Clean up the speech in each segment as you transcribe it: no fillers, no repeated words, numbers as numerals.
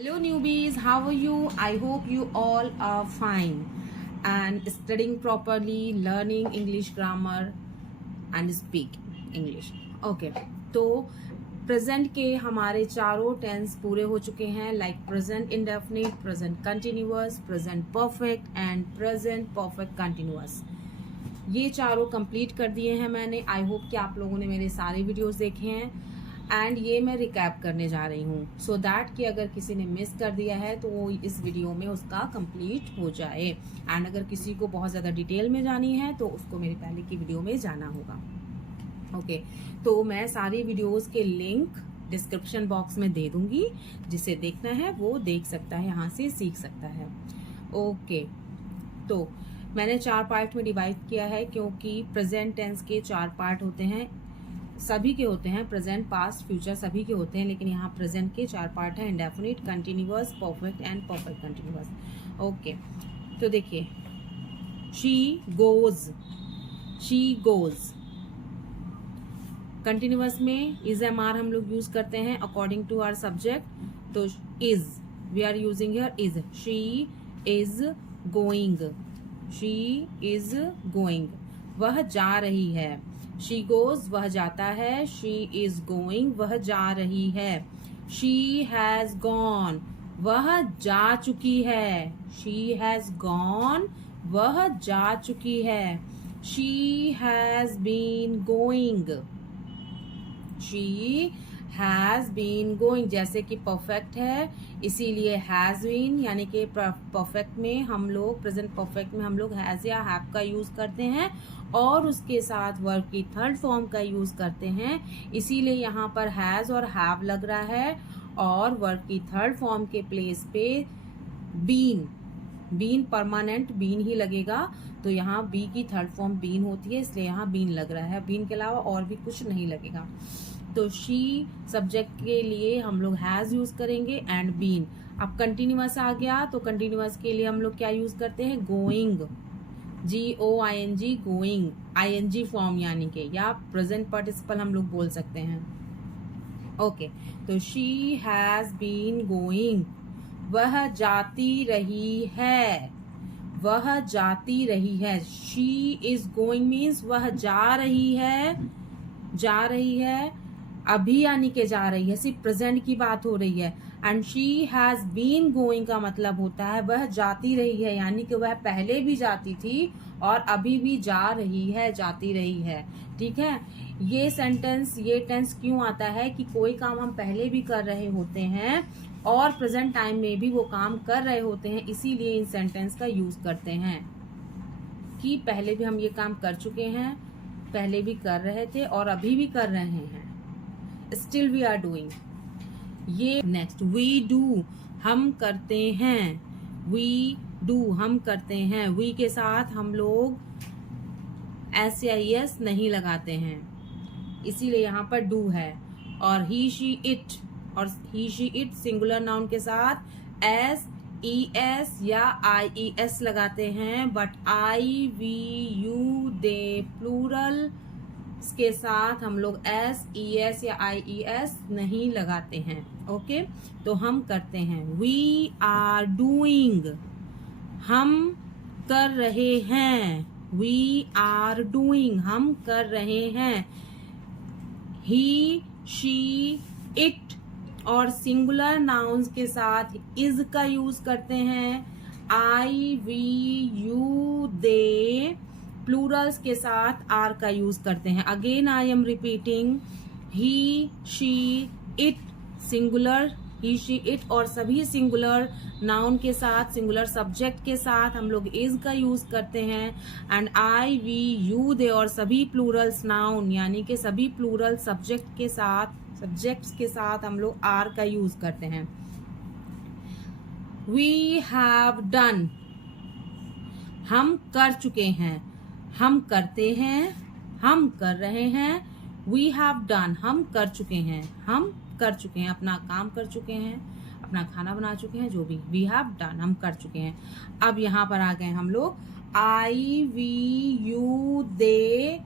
Hello newbies, how are you? I hope you all are fine and studying properly, learning English grammar and speak English. Okay, तो present के हमारे चारों tense पूरे हो चुके हैं, like present indefinite, present continuous, present perfect and present perfect continuous. ये चारों कंप्लीट कर दिए हैं मैंने। आई होप कि आप लोगों ने मेरे सारे वीडियोस देखे हैं एंड ये मैं रिकैप करने जा रही हूँ सो दैट कि अगर किसी ने मिस कर दिया है तो वो इस वीडियो में उसका कंप्लीट हो जाए, एंड अगर किसी को बहुत ज़्यादा डिटेल में जानी है तो उसको मेरी पहले की वीडियो में जाना होगा। ओके, तो मैं सारी वीडियोस के लिंक डिस्क्रिप्शन बॉक्स में दे दूंगी, जिसे देखना है वो देख सकता है, यहाँ से सीख सकता है। ओके, तो मैंने 4 पार्ट में डिवाइड किया है क्योंकि प्रेजेंट टेंस के 4 पार्ट होते हैं, सभी के होते हैं, प्रेजेंट पास्ट फ्यूचर सभी के होते हैं, लेकिन यहाँ प्रेजेंट के 4 पार्ट हैं, indefinite, continuous, perfect and perfect continuous. Okay, तो देखिए, शी गोज कंटिन्यूअस में इज एम आर हम लोग यूज करते हैं अकॉर्डिंग टू आवर सब्जेक्ट, तो is we are using here is. She is going, वह जा रही है। शी गोज, वह जाता है। शी इज गोइंग, वह जा रही है। शी हैज गॉन, वह जा चुकी है। शी हैज गॉन, वह जा चुकी है। She has been going, she has been going, जैसे कि परफेक्ट है इसीलिए हैज बीन, यानी कि परफेक्ट में हम लोग, प्रेजेंट परफेक्ट में हम लोग हैज या हैव का यूज करते हैं और उसके साथ वर्ब की थर्ड फॉर्म का यूज करते हैं, इसीलिए यहाँ पर हैज और हैव लग रहा है और वर्ब की थर्ड फॉर्म के प्लेस पे बीन परमानेंट बीन ही लगेगा, तो यहाँ बी की थर्ड फॉर्म बीन होती है, इसलिए यहाँ बीन लग रहा है। बीन के अलावा और भी कुछ नहीं लगेगा। तो शी सब्जेक्ट के लिए हम लोग हैज यूज करेंगे एंड बीन। अब कंटिन्यूअस आ गया, तो कंटिन्यूअस के लिए हम लोग क्या यूज करते हैं, going, GOING, going, ING form यानी कि, या प्रेजेंट पार्टिसिपल हम लोग बोल सकते हैं। ओके, तो शी हैज बीन गोइंग, वह जाती रही है, वह जाती रही है। शी इज गोइंग मीन्स वह जा रही है, अभी यानी के जा रही है, सिर्फ प्रेजेंट की बात हो रही है। And she has been going का मतलब होता है वह जाती रही है, यानी कि वह पहले भी जाती थी और अभी भी जा रही है, जाती रही है। ठीक है, ये सेंटेंस, ये टेंस क्यों आता है कि कोई काम हम पहले भी कर रहे होते हैं और प्रेजेंट टाइम में भी वो काम कर रहे होते हैं, इसीलिए इन सेंटेंस का यूज करते हैं कि पहले भी हम ये काम कर चुके हैं, पहले भी कर रहे थे और अभी भी कर रहे हैं, स्टिल वी आर डूइंग। ये नेक्स्ट, वी डू, हम करते हैं, वी डू, हम करते हैं। वी के साथ हम लोग एस या एस नहीं लगाते हैं, इसीलिए यहाँ पर डू है। और ही शी इट, और he she it singular noun के साथ एस ES या IES लगाते हैं, but I, we, you, they plural के साथ हम लोग SES या IES नहीं लगाते हैं। ओके, तो हम करते हैं। We are doing, हम कर रहे हैं। We are doing, हम कर रहे हैं। He, she, it और सिंगुलर नाउन्स के साथ इज का यूज करते हैं। I, we, you, they Plurals के साथ आर का यूज करते हैं। Again I am repeating, he, she, it singular, he, she, it और सभी सिंगुलर नाउन के साथ, सिंगुलर सब्जेक्ट के साथ हम लोग इज का यूज करते हैं। And I, we, you, they और सभी प्लूरल्स नाउन यानी कि सभी प्लूरल सब्जेक्ट के साथ, सब्जेक्ट्स के साथ हम लोग आर का यूज करते हैं। वी हैव डन, हम कर चुके हैं, हम करते हैं, हम कर रहे हैं। वी हैव डन, हम कर चुके हैं, हम कर चुके हैं, अपना काम कर चुके हैं, अपना खाना बना चुके हैं, जो भी। वी हैव डन, हम कर चुके हैं। अब यहाँ पर आ गए हम लोग आई, वी, यू, दे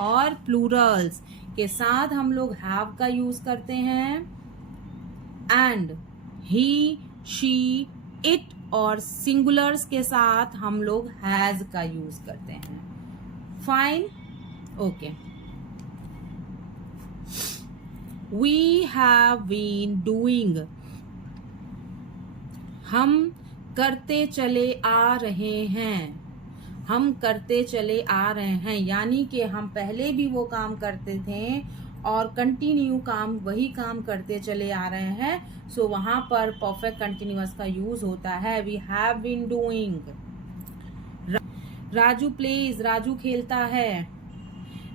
और प्लूरल्स के साथ हम लोग हैव का यूज करते हैं। एंड ही, शी, इट और सिंगुलर्स के साथ हम लोग हैज का यूज करते हैं। Fine, okay. We have been doing, हम करते चले आ रहे हैं, हम करते चले आ रहे हैं, यानी कि हम पहले भी वो काम करते थे और कंटिन्यू काम, वही काम करते चले आ रहे हैं। सो वहां पर परफेक्ट कंटिन्यूअस का यूज होता है, we have been doing. Raju plays, Raju खेलता है।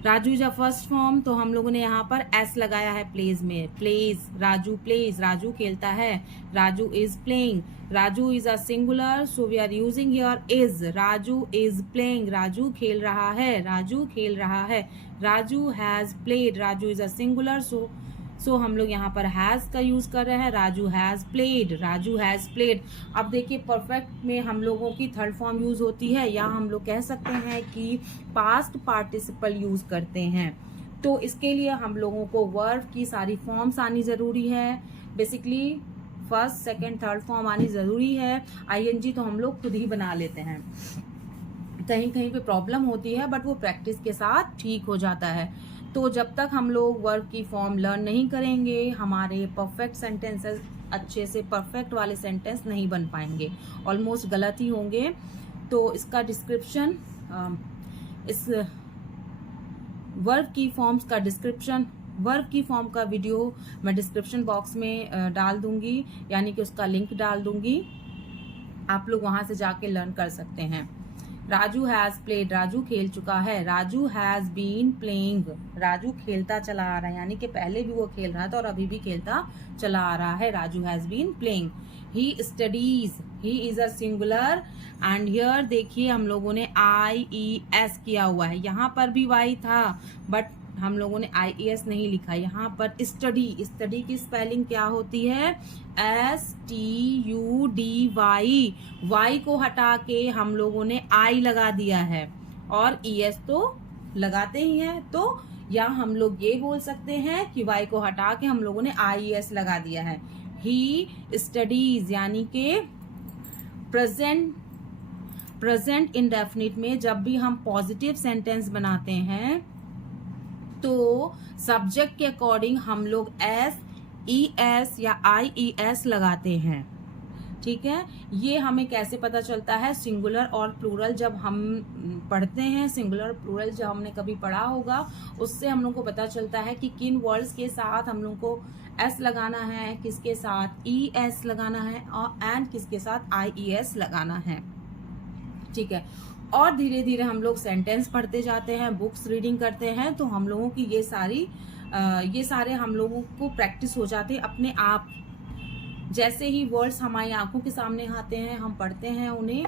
Raju is a first form, तो हम लोगों ने यहाँ पर एस लगाया है प्लेज में। प्लेज, राजू प्लेज, राजू खेलता है। Raju is playing, Raju is a singular, so we are using here is. Raju is playing, Raju खेल रहा है, राजू खेल रहा है। Raju has played, Raju is a singular, so हम लोग यहाँ पर हैज का यूज कर रहे हैं। Raju has played, Raju has played. अब देखिए परफेक्ट में हम लोगों की थर्ड फॉर्म यूज होती है, या हम लोग कह सकते हैं कि पास्ट पार्टिसिपल यूज करते हैं। तो इसके लिए हम लोगों को वर्ब की सारी फॉर्म्स आनी जरूरी है। Basically first, second, third form आनी जरूरी है। आईएनजी तो हम लोग खुद ही बना लेते हैं, कहीं कहीं पे प्रॉब्लम होती है, बट वो प्रैक्टिस के साथ ठीक हो जाता है। तो जब तक हम लोग वर्ब की फॉर्म लर्न नहीं करेंगे, हमारे परफेक्ट सेंटेंसेस अच्छे से परफेक्ट वाले सेंटेंस नहीं बन पाएंगे, ऑलमोस्ट गलत ही होंगे। तो इसका डिस्क्रिप्शन, इस वर्ब की फॉर्म्स का डिस्क्रिप्शन, वर्ब की फॉर्म का वीडियो मैं डिस्क्रिप्शन बॉक्स में डाल दूंगी, यानी कि उसका लिंक डाल दूंगी, आप लोग वहां से जाके लर्न कर सकते हैं। राजू हैज प्लेड, राजू खेल चुका है। Raju has been playing, Raju खेलता चला आ रहा है, यानी कि पहले भी वो खेल रहा था और अभी भी खेलता चला आ रहा है। Raju has been playing. He studies, he is a singular, and here देखिए हम लोगों ने IES किया हुआ है। यहाँ पर भी वाई था, बट हम लोगों ने IES नहीं लिखा। यहाँ पर स्टडी, स्टडी की स्पेलिंग क्या होती है? STUDY। वाई को हटा के हम लोगों ने आई लगा दिया है, और ES तो लगाते ही हैं। तो या हम लोग ये बोल सकते हैं कि वाई को हटा के हम लोगों ने IES लगा दिया है। ही स्टडीज, यानी कि प्रेजेंट इंडेफिनिट में जब भी हम पॉजिटिव सेंटेंस बनाते हैं तो सब्जेक्ट के अकॉर्डिंग हम लोग SES या IES लगाते हैं। ठीक है, ये हमें कैसे पता चलता है? सिंगुलर और प्लूरल जब हम पढ़ते हैं, सिंगुलर प्लूरल जब हमने कभी पढ़ा होगा, उससे हम लोग को पता चलता है कि किन वर्ड्स के साथ हम लोग को S लगाना है, किसके साथ ES लगाना है, और एंड किसके साथ IES लगाना है। ठीक है, और धीरे धीरे हम लोग सेंटेंस पढ़ते जाते हैं, बुक्स रीडिंग करते हैं, तो हम लोगों की ये सारे हम लोगों को प्रैक्टिस हो जाते हैं अपने आप। जैसे ही वर्ड्स हमारी आंखों के सामने आते हैं, हम पढ़ते हैं उन्हें,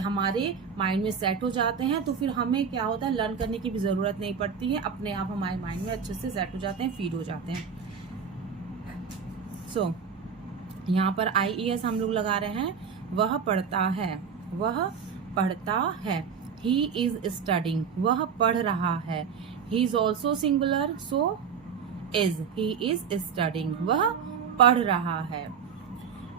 हमारे माइंड में सेट हो जाते हैं, तो फिर हमें क्या होता है, लर्न करने की भी जरूरत नहीं पड़ती है, अपने आप हमारे माइंड में अच्छे से सेट हो जाते हैं, फीड हो जाते हैं। सो यहाँ पर IES हम लोग लगा रहे हैं। वह पढ़ता है, वह पढ़ता है। ही इज स्टडिंग, वह पढ़ रहा है। He is also singular, so is, he is studying, वह पढ़ रहा है।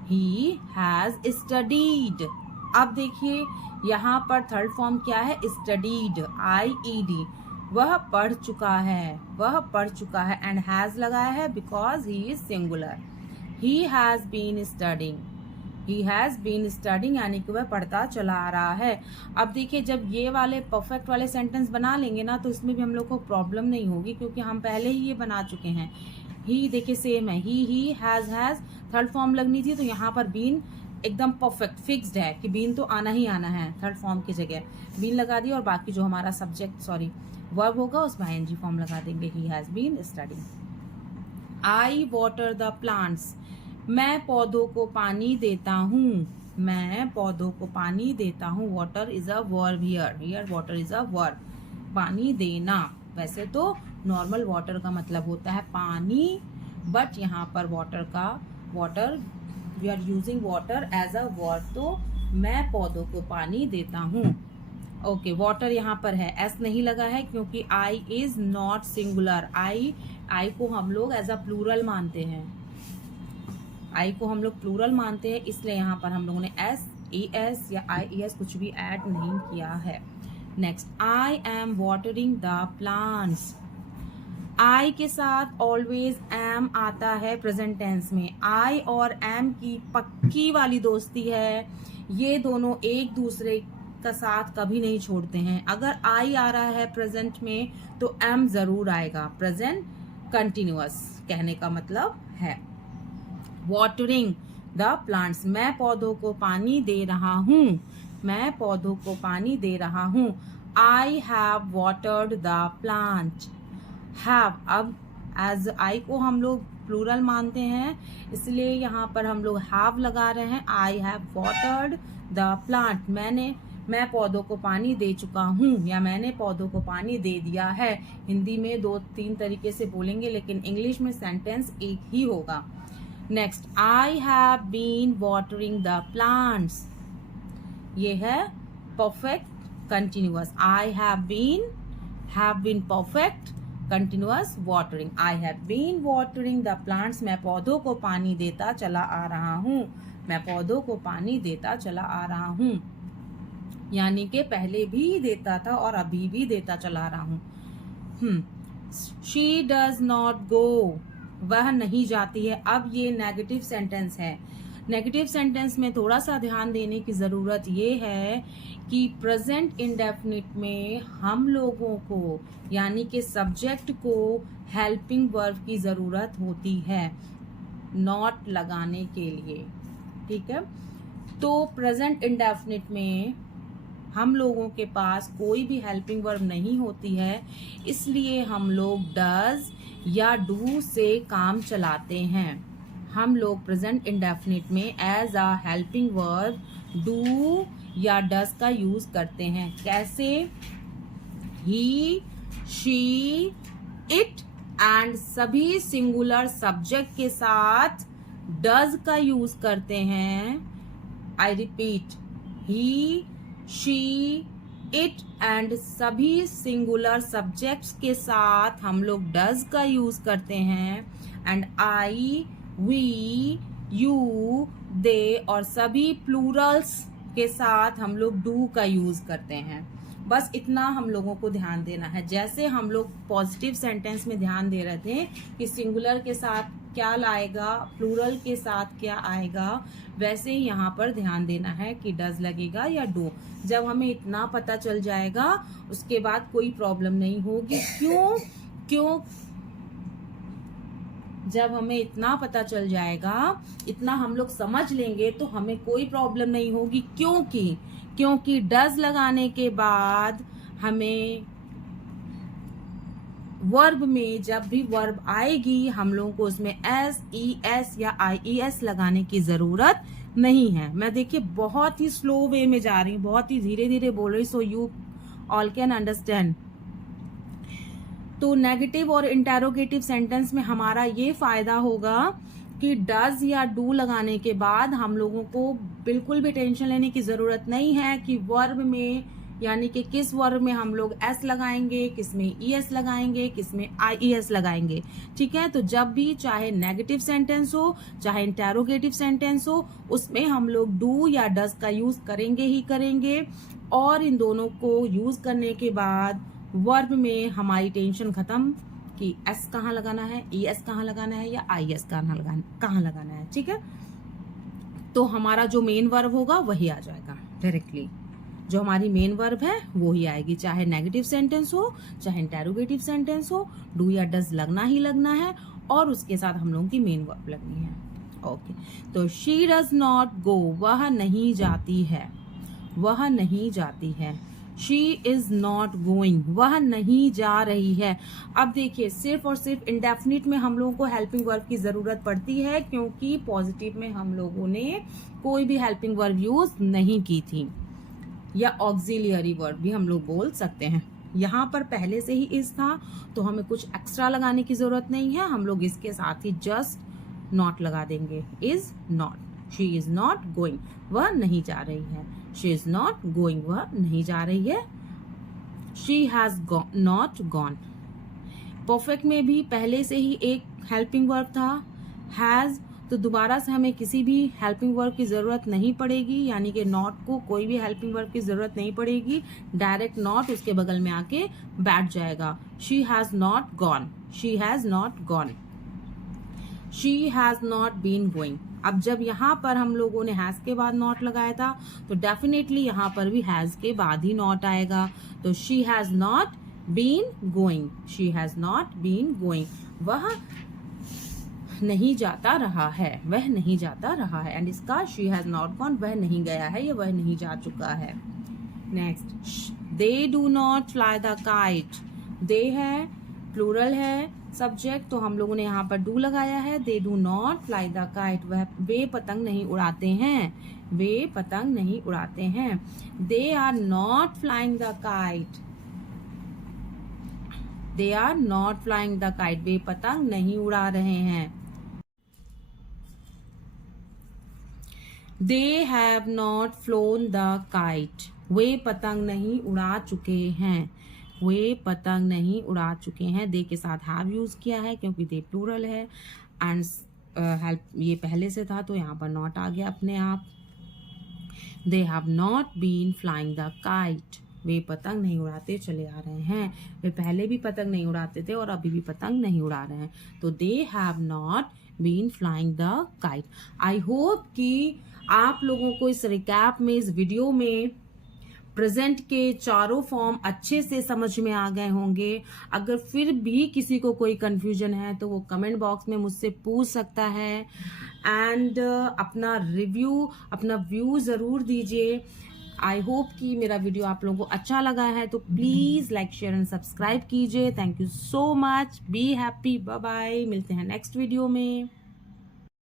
He has studied. अब देखिए यहाँ पर थर्ड फॉर्म क्या है? Studied, IED। वह पढ़ चुका है, वह पढ़ चुका है, एंड हैज लगाया है because he is singular. He has been studying, he has been studying, यानी कि वह पढ़ता चला आ रहा है। अब देखिए जब ये वाले परफेक्ट वाले सेंटेंस बना लेंगे ना, तो इसमें भी हम लोग को प्रॉब्लम नहीं होगी, क्योंकि हम पहले ही ये बना चुके हैं। ही देखिए सेम है, ही हैज थर्ड फॉर्म लगनी थी, तो यहाँ पर बीन एकदम परफेक्ट फिक्स्ड है कि बीन तो आना ही आना है, थर्ड फॉर्म की जगह बीन लगा दी, और बाकी जो हमारा सब्जेक्ट वर्ब होगा उसमें ING फॉर्म लगा देंगे। He has been studying. I water the plants, मैं पौधों को पानी देता हूँ, मैं पौधों को पानी देता हूँ। Water is a verb here water is a verb. पानी देना, वैसे तो नॉर्मल वाटर का मतलब होता है पानी, बट यहाँ पर water we are using water as a verb, तो मैं पौधों को पानी देता हूँ। ओके, वाटर यहाँ पर है, S नहीं लगा है क्योंकि I is not singular. I को हम लोग एज अ प्लूरल मानते हैं, आई को हम लोग प्लूरल मानते हैं, इसलिए यहाँ पर हम लोगों ने SES या IES कुछ भी ऐड नहीं किया है। Next, I am watering the plants. I के साथ ऑलवेज एम आता है प्रेजेंट टेंस में। आई और एम की पक्की वाली दोस्ती है, ये दोनों एक दूसरे का साथ कभी नहीं छोड़ते हैं। अगर आई आ रहा है प्रेजेंट में तो एम जरूर आएगा। प्रेजेंट कंटिन्यूअस कहने का मतलब है। वाटरिंग द प्लांट्स, मैं पौधों को पानी दे रहा हूँ, मैं पौधों को पानी दे रहा हूँ। I have watered the plant. Have, अब एज आई को हम लोग प्लूरल मानते हैं, इसलिए यहाँ पर हम लोग हैव लगा रहे हैं। I have watered the plant, मैं पौधों को पानी दे चुका हूँ या मैंने पौधों को पानी दे दिया है। हिंदी में 2-3 तरीके से बोलेंगे, लेकिन इंग्लिश में सेंटेंस एक ही होगा। Next, I have been watering the plants, ये है perfect continuous. I have been perfect continuous watering. I have been watering the plants, मैं पौधों को पानी देता चला आ रहा हूँ, मैं पौधों को पानी देता चला आ रहा हूँ, यानी कि पहले भी देता था और अभी भी देता चला रहा हूँ। शी डज नॉट गो, वह नहीं जाती है। अब ये नेगेटिव सेंटेंस है। नेगेटिव सेंटेंस में थोड़ा सा ध्यान देने की ज़रूरत ये है कि प्रेजेंट इंडेफिनिट में हम लोगों को यानी कि सब्जेक्ट को हेल्पिंग वर्ब की ज़रूरत होती है नॉट लगाने के लिए, ठीक है। तो प्रेजेंट इंडेफिनिट में हम लोगों के पास कोई भी हेल्पिंग वर्ब नहीं होती है, इसलिए हम लोग डज या डू से काम चलाते हैं। हम लोग प्रेजेंट इंडेफिनिट में as a helping verb do या डज का यूज करते हैं। कैसे? ही, शी, इट एंड सभी सिंगुलर सब्जेक्ट के साथ डज का यूज करते हैं। I repeat, he, she, it and सभी सिंगुलर सब्जेक्ट्स के साथ हम लोग डज का यूज करते हैं। And I, we, you, they और सभी प्लूरल्स के साथ हम लोग डू का यूज करते हैं। बस इतना हम लोगों को ध्यान देना है। जैसे हम लोग पॉजिटिव सेंटेंस में ध्यान दे रहे थे कि सिंगुलर के साथ क्या लाएगा, प्लूरल के साथ क्या आएगा, वैसे ही यहाँ पर ध्यान देना है कि डज लगेगा या डू। जब हमें इतना पता चल जाएगा उसके बाद कोई प्रॉब्लम नहीं होगी। क्यों? जब हमें इतना पता चल जाएगा, इतना हम लोग समझ लेंगे तो हमें कोई प्रॉब्लम नहीं होगी। क्योंकि डज लगाने के बाद हमें वर्ब में जब भी वर्ब आएगी हम लोगों को उसमें एस, ई एस या आई ई एस लगाने की जरूरत नहीं है। मैं देखिए बहुत ही स्लो वे में जा रही हूँ, बहुत ही धीरे धीरे बोल रही, so you all can understand. तो नेगेटिव और इंटेरोगेटिव सेंटेंस में हमारा ये फायदा होगा कि डज या डू लगाने के बाद हम लोगों को बिल्कुल भी टेंशन लेने की जरूरत नहीं है कि वर्ब में यानी कि किस वर्ब में हम लोग एस लगाएंगे, किस में ई एस लगाएंगे, किस में आई ई एस लगाएंगे। ठीक है, तो जब भी चाहे नेगेटिव सेंटेंस हो चाहे इंटेरोगेटिव सेंटेंस हो उसमें हम लोग डू या डज का यूज करेंगे ही करेंगे। और इन दोनों को यूज करने के बाद वर्ब में हमारी टेंशन खत्म कि एस कहाँ लगाना है, ई एस कहाँ लगाना है या आई एस कहाँ लगाना है। ठीक है, तो हमारा जो मेन वर्ब होगा वही आ जाएगा डायरेक्टली। जो हमारी मेन वर्ब है वो ही आएगी, चाहे नेगेटिव सेंटेंस हो चाहे इंटेरोगेटिव सेंटेंस हो, डू या डज लगना ही लगना है और उसके साथ हम लोगों की मेन वर्ब लगनी है। ओके, तो शी डज नॉट गो, वह नहीं जाती है, वह नहीं जाती है। शी इज नॉट गोइंग, वह नहीं जा रही है। अब देखिए सिर्फ और सिर्फ इंडेफिनिट में हम लोगों को हेल्पिंग वर्ब की जरूरत पड़ती है क्योंकि पॉजिटिव में हम लोगों ने कोई भी हेल्पिंग वर्ब यूज नहीं की थी, या ऑक्सिलियरी वर्ब भी हम लोग बोल सकते हैं। यहाँ पर पहले से ही इज था तो हमें कुछ एक्स्ट्रा लगाने की जरूरत नहीं है, हम लोग इसके साथ ही जस्ट नॉट लगा देंगे। Is not, she is not going, वह नहीं जा रही है। शी इज नॉट गोइंग, वह नहीं जा रही है। She has not gone. Perfect में भी पहले से ही एक हेल्पिंग वर्ब था हैज, तो दोबारा से हमें किसी भी हेल्पिंग वर्ब की ज़रूरत नहीं पड़ेगी, यानी कि नॉट को कोई भी हेल्पिंग वर्ब की ज़रूरत नहीं पड़ेगी, डायरेक्ट नॉट उसके बगल में आके बैठ जाएगा। She has not gone, she has not gone, she has not been going. अब जब यहाँ पर हम लोगों ने हैज़ के बाद नॉट लगाया था तो डेफिनेटली यहाँ पर भी हैज़ के बाद ही नॉट आएगा। तो she has not been going, she has not been going, वह नहीं जाता रहा है, वह नहीं जाता रहा है। एंड इसका शी हैज़ नॉट गॉन, वह नहीं गया है या वह नहीं जा चुका है। Next, they do not fly the kite. They है, प्लूरल है, सब्जेक्ट, तो हम लोगों ने यहाँ पर डू लगाया है। They do not fly the kite, वे पतंग नहीं उड़ाते हैं, वे पतंग नहीं उड़ाते हैं। They are not flying the kite, they are not flying the kite, वे पतंग नहीं उड़ा रहे हैं। They have not flown the kite, वे पतंग नहीं उड़ा चुके हैं, वे पतंग नहीं उड़ा चुके हैं। दे के साथ हैव यूज किया है क्योंकि दे प्लूरल है एंड हेल्प ये पहले से था तो यहाँ पर नॉट आ गया अपने आप। They have not been flying the kite, वे पतंग नहीं उड़ाते चले आ रहे हैं, वे पहले भी पतंग नहीं उड़ाते थे और अभी भी पतंग नहीं उड़ा रहे हैं। तो they have not been flying the kite. I hope कि आप लोगों को इस रिकैप में, इस वीडियो में प्रेजेंट के चारों फॉर्म अच्छे से समझ में आ गए होंगे। अगर फिर भी किसी को कोई कंफ्यूजन है तो वो कमेंट बॉक्स में मुझसे पूछ सकता है एंड अपना रिव्यू, अपना व्यू ज़रूर दीजिए। आई होप कि मेरा वीडियो आप लोगों को अच्छा लगा है तो please like, share and subscribe कीजिए। Thank you so much, be happy, bye bye, मिलते हैं नेक्स्ट वीडियो में।